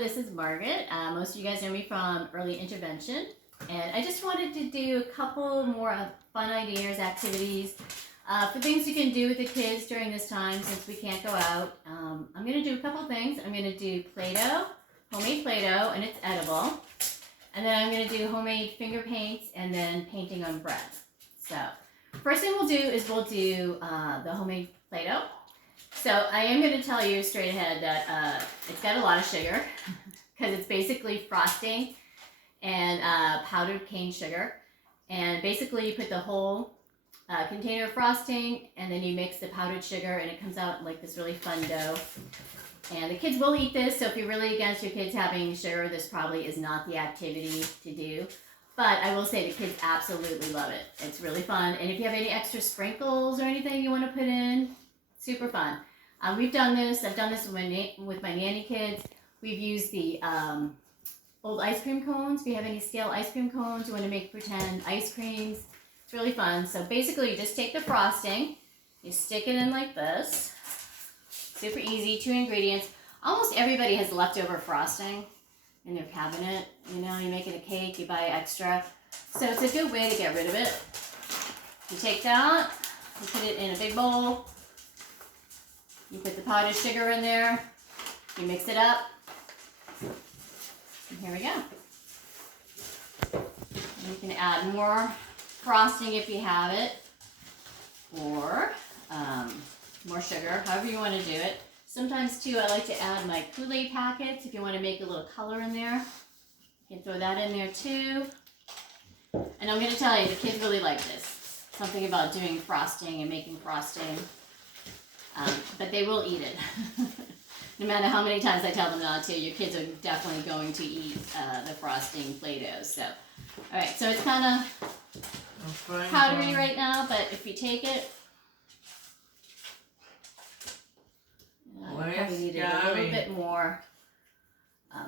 this is Margaret. Most of you guys know me from early intervention, and I just wanted to do a couple more fun ideas, activities for things you can do with the kids during this time since we can't go out. I'm going to do a couple things. I'm going to do Play-Doh, homemade Play-Doh, and it's edible. And then I'm going to do homemade finger paints and then painting on bread. So first thing we'll do is we'll do the homemade Play-Doh. So I am going to tell you straight ahead that it's got a lot of sugar because it's basically frosting and powdered cane sugar. And basically you put the whole container of frosting and then you mix the powdered sugar and it comes out like this really fun dough. And the kids will eat this, so if you're really against your kids having sugar, this probably is not the activity to do. But I will say the kids absolutely love it. It's really fun. And if you have any extra sprinkles or anything you want to put in, super fun. We've done this. I've done this with my nanny kids. We've used the old ice cream cones. If you have any stale ice cream cones, you want to make pretend ice creams. It's really fun. So basically you just take the frosting, you stick it in like this. Super easy, 2 ingredients. Almost everybody has leftover frosting in their cabinet. You know, you're making a cake, you buy extra. So it's a good way to get rid of it. You take that, you put it in a big bowl. You put the powdered sugar in there. You mix it up. And here we go. And you can add more frosting if you have it. Or more sugar, however you want to do it. Sometimes too, I like to add my Kool-Aid packets if you want to make a little color in there. You can throw that in there too. And I'm going to tell you, the kids really like this. Something about doing frosting and making frosting. But they will eat it. No matter how many times I tell them not to, your kids are definitely going to eat the frosting Play-Doh. So, alright, so it's kind of powdery right now, but if you take it, probably needed a little bit more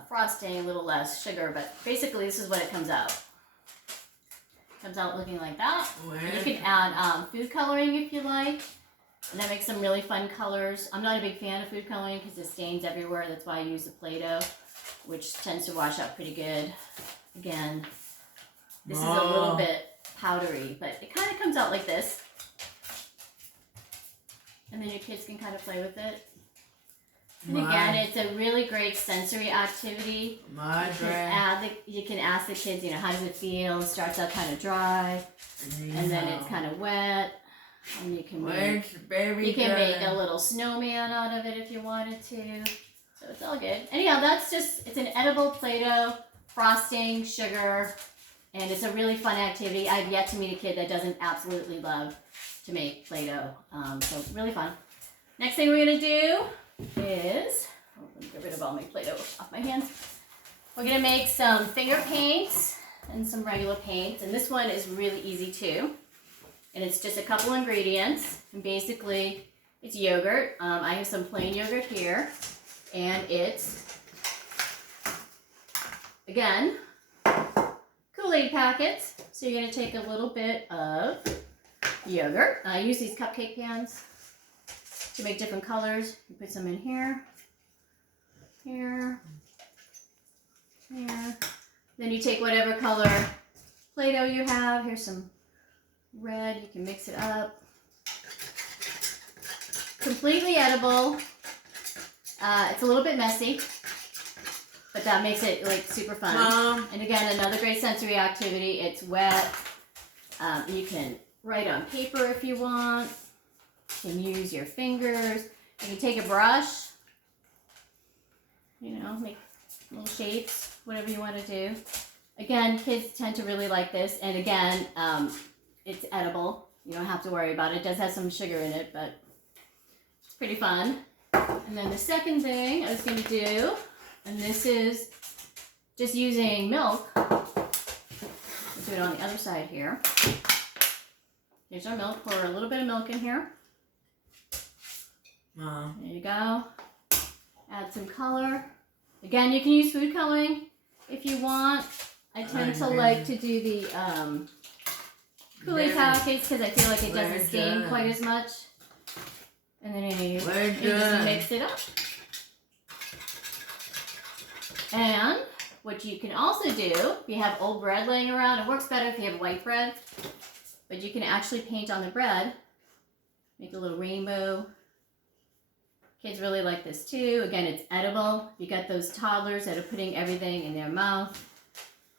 frosting, a little less sugar, but basically this is what it comes out. It comes out looking like that. And you can add food coloring if you like, and that makes some really fun colors. I'm not a big fan of food coloring because it stains everywhere. That's why I use the Play-Doh, which tends to wash out pretty good. Again, this is a little bit powdery, but it kind of comes out like this. And then your kids can kind of play with it. And again, it's a really great sensory activity. You can ask the kids, you know, how does it feel? It starts out kind of dry, and then it's kind of wet, and you can make a little snowman out of it if you wanted to. So it's all good. Anyhow, it's an edible Play-Doh, frosting, sugar, and it's a really fun activity. I've yet to meet a kid that doesn't absolutely love to make Play-Doh. So really fun. Next thing we're going to do is, let me get rid of all my Play-Doh off my hands. We're going to make some finger paints and some regular paints. And this one is really easy too. And it's just a couple ingredients. And basically, it's yogurt. I have some plain yogurt here. And it's, again, Kool-Aid packets. So you're going to take a little bit of yogurt. I use these cupcake pans to make different colors. You put some in here, here, here. Then you take whatever color Play-Doh you have. Here's some red. You can mix it up. Completely edible. It's a little bit messy, but that makes it like super fun. And again, another great sensory activity. It's wet. You can write on paper if you want. You can use your fingers. You can take a brush, you know, make little shapes, whatever you want to do. Again, kids tend to really like this. And again, it's edible. You don't have to worry about it. It does have some sugar in it, but it's pretty fun. And then the second thing I was going to do, and this is just using milk. Let's do it on the other side here. Here's our milk. Pour a little bit of milk in here. There you go. Add some color. Again, you can use food coloring if you want. I tend to like to do the Kool-Aid packets because I feel like it doesn't stain quite as much. And then you just mix it up. And what you can also do, if you have old bread laying around, it works better if you have white bread, but you can actually paint on the bread, make a little rainbow. Kids really like this too. Again, it's edible. You got those toddlers that are putting everything in their mouth.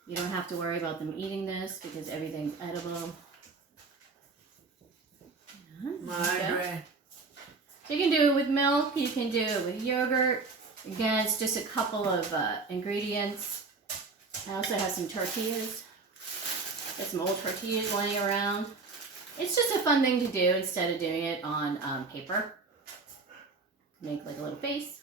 You don't have to worry about them eating this because everything's edible. Margarer. So you can do it with milk, you can do it with yogurt. Again, it's just a couple of ingredients. I also have some tortillas. Got some old tortillas laying around. It's just a fun thing to do instead of doing it on paper. Make like a little face.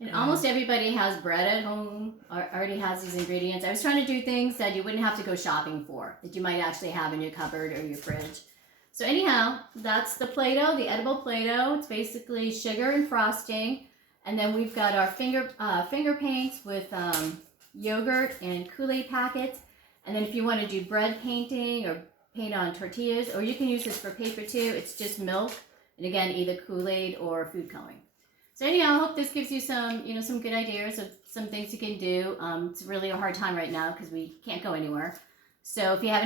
And almost everybody has bread at home, or already has these ingredients. I was trying to do things that you wouldn't have to go shopping for, that you might actually have in your cupboard or your fridge. So anyhow, that's the Play-Doh, the edible Play-Doh. It's basically sugar and frosting. And then we've got our finger paints with yogurt and Kool-Aid packets. And then if you want to do bread painting or paint on tortillas, or you can use this for paper too, it's just milk. And again, either Kool-Aid or food coloring. So anyhow, I hope this gives you some, some good ideas of some things you can do. It's really a hard time right now because we can't go anywhere. So if you have